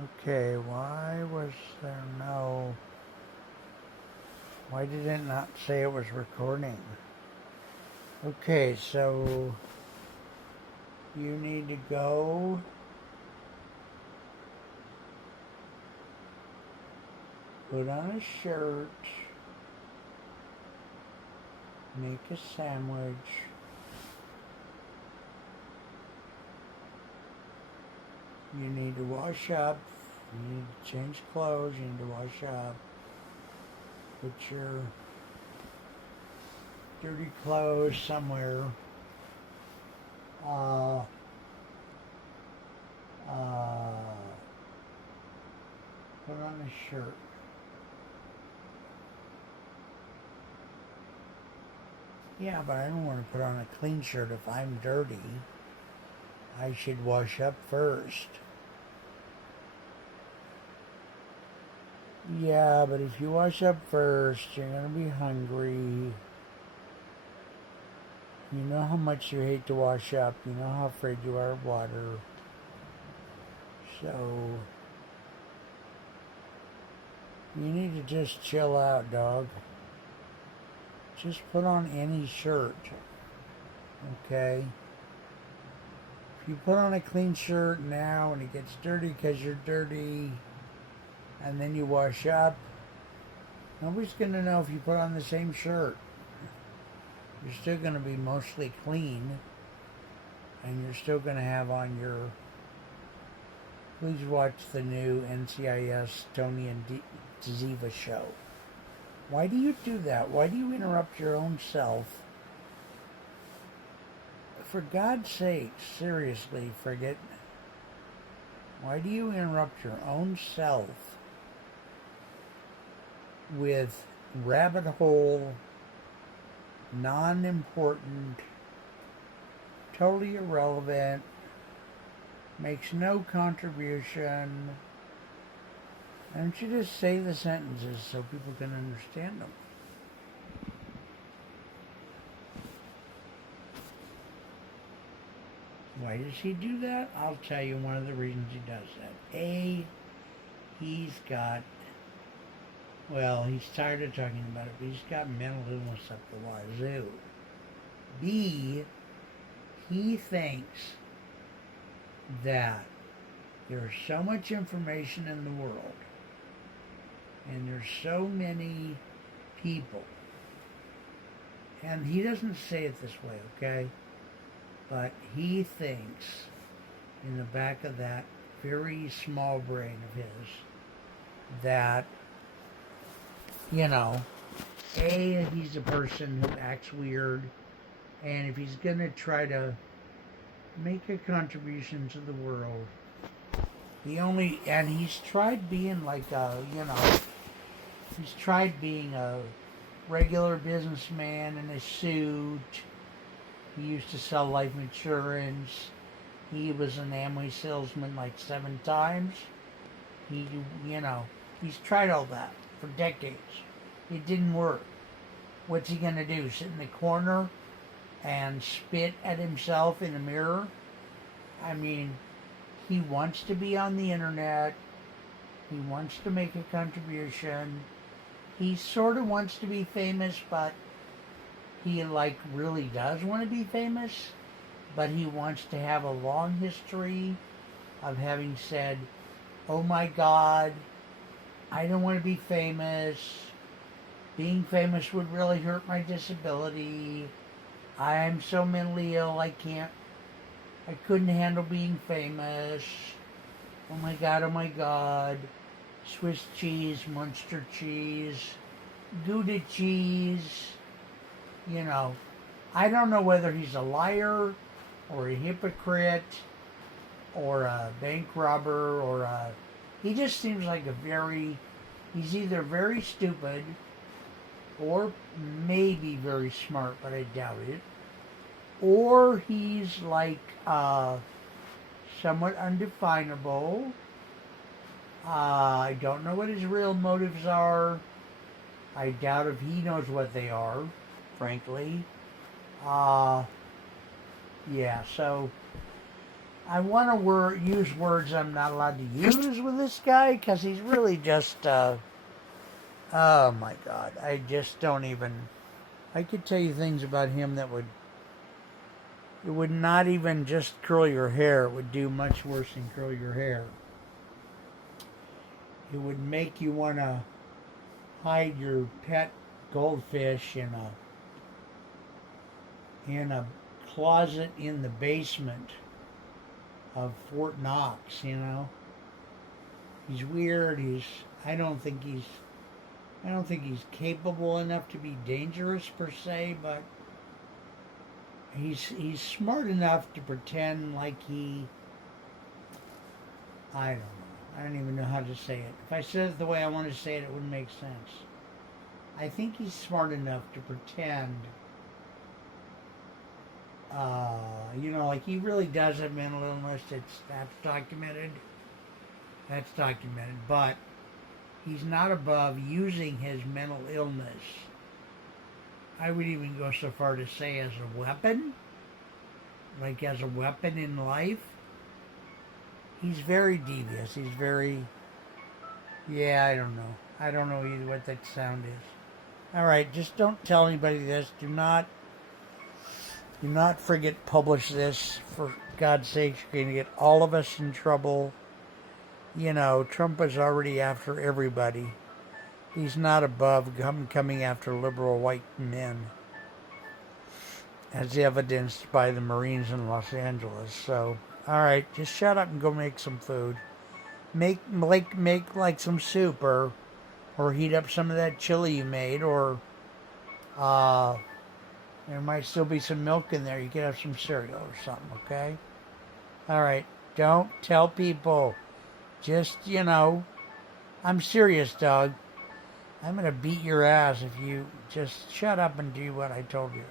Okay, why was there no... Why did it not say it was recording? Okay, so you need to go put on a shirt, make a sandwich, you need to wash up, you need to change clothes, you need to wash up, put your dirty clothes somewhere, uh, put on a shirt. Yeah, but I don't want to put on a clean shirt if I'm dirty. I should wash up first. Yeah, but if you wash up first, you're going to be hungry. You know how much you hate to wash up. You know how afraid you are of water. So, you need to just chill out, dog. Just put on any shirt. Okay? If you put on a clean shirt now and it gets dirty because you're dirty, and then you wash up, nobody's going to know if you put on the same shirt. You're still going to be mostly clean, and you're still going to have on your... Please watch the new NCIS Tony and Ziva show. Why do you do that? Why do you interrupt your own self? For God's sake, seriously, forget... Why do you interrupt your own self with rabbit hole, non-important, totally irrelevant, makes no contribution? Why don't you just say the sentences so people can understand them? Why does he do that? I'll tell you one of the reasons he does that. A, he's got... Well, he's tired of talking about it, but he's got mental illness up the wazoo. B, he thinks that there's so much information in the world, and there's so many people, and he doesn't say it this way, okay? But he thinks in the back of that very small brain of his that, you know, A, he's a person who acts weird, and if he's going to try to make a contribution to the world, and he's tried being like a, he's tried being a regular businessman in a suit. He used to sell life insurance. He was an Amway salesman like 7 times. He's tried all that for decades. It didn't work. What's he gonna do? Sit in the corner and spit at himself in a mirror? I mean, he wants to be on the internet. He wants to make a contribution. He sort of wants to be famous, but he really does want to be famous, but he wants to have a long history of having said, oh my God, I don't want to be famous. Being famous would really hurt my disability. I'm so mentally ill, I couldn't handle being famous. Oh my God. Swiss cheese, Munster cheese, Gouda cheese. I don't know whether he's a liar or a hypocrite or a bank robber he just seems like he's either very stupid or maybe very smart, but I doubt it. Or he's like somewhat undefinable. I don't know what his real motives are. I doubt if he knows what they are, frankly. Yeah, so I want to use words I'm not allowed to use with this guy because he's really just, oh my God. I just don't even, I could tell you things about him that would, it would not even just curl your hair. It would do much worse than curl your hair. It would make you want to hide your pet goldfish in a closet in the basement of Fort Knox, you know. He's weird. I don't think he's capable enough to be dangerous per se, but he's smart enough to pretend like I don't know. I don't even know how to say it. If I said it the way I want to say it, it wouldn't make sense. I think he's smart enough to pretend, like he really does have mental illness. That's documented. That's documented. But he's not above using his mental illness. I would even go so far to say as a weapon. Like as a weapon in life. He's very devious. He's very, I don't know. I don't know either what that sound is. All right, just don't tell anybody this. Do not forget publish this. For God's sake, you're going to get all of us in trouble. You know, Trump is already after everybody. He's not above coming after liberal white men, as evidenced by the Marines in Los Angeles. So, all right, just shut up and go make some food. Make like some soup or heat up some of that chili you made, or there might still be some milk in there. You could have some cereal or something, okay? All right, don't tell people. Just, I'm serious, dog. I'm going to beat your ass if you just shut up and do what I told you.